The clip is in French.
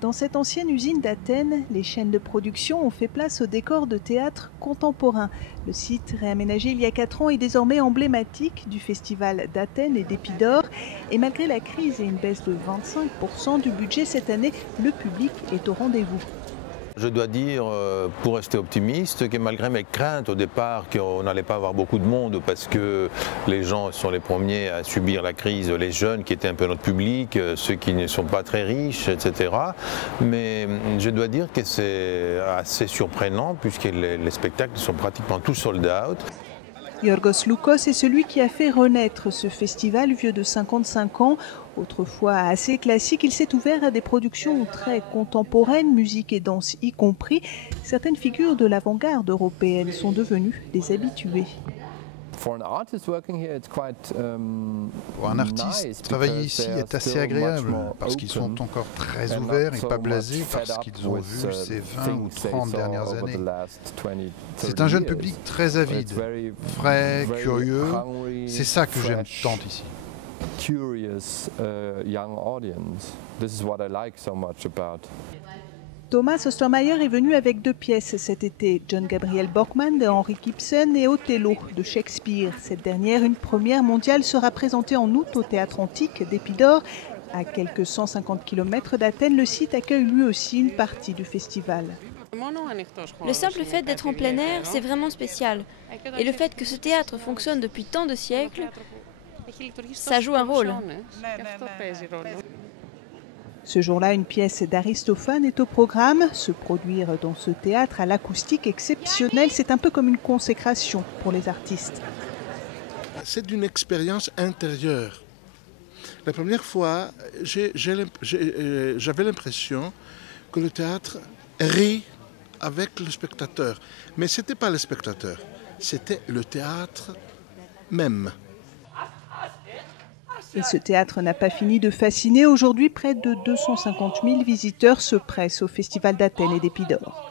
Dans cette ancienne usine d'Athènes, les chaînes de production ont fait place au décor de théâtre contemporain. Le site, réaménagé il y a 4 ans, est désormais emblématique du festival d'Athènes et d'Épidore. Et malgré la crise et une baisse de 25% du budget cette année, le public est au rendez-vous. Je dois dire, pour rester optimiste, que malgré mes craintes au départ qu'on n'allait pas avoir beaucoup de monde parce que les gens sont les premiers à subir la crise, les jeunes qui étaient un peu notre public, ceux qui ne sont pas très riches, etc. Mais je dois dire que c'est assez surprenant puisque les spectacles sont pratiquement tous sold out. Yorgos Loukos est celui qui a fait renaître ce festival vieux de 55 ans. Autrefois assez classique, il s'est ouvert à des productions très contemporaines, musique et danse y compris. Certaines figures de l'avant-garde européenne sont devenues des habitués. Pour un artiste, travailler ici est assez agréable parce qu'ils sont encore très ouverts et pas blasés parce qu'ils ont vu ces 20 ou 30 dernières années. C'est un jeune public très avide, frais, curieux. C'est ça que j'aime tant ici. Thomas Ostermayer est venu avec 2 pièces cet été, John Gabriel Borkman de Henrik Ibsen et Othello de Shakespeare. Cette dernière, une première mondiale, sera présentée en août au Théâtre Antique d'Épidore. À quelques 150 km d'Athènes, le site accueille lui aussi une partie du festival. Le simple fait d'être en plein air, c'est vraiment spécial. Et le fait que ce théâtre fonctionne depuis tant de siècles, ça joue un rôle. Ce jour-là, une pièce d'Aristophane est au programme. Se produire dans ce théâtre à l'acoustique exceptionnelle, c'est un peu comme une consécration pour les artistes. C'est une expérience intérieure. La première fois, j'avais l'impression que le théâtre rit avec le spectateur. Mais ce n'était pas le spectateur, c'était le théâtre même. Et ce théâtre n'a pas fini de fasciner. Aujourd'hui, près de 250 000 visiteurs se pressent au Festival d'Athènes et d'Épidore.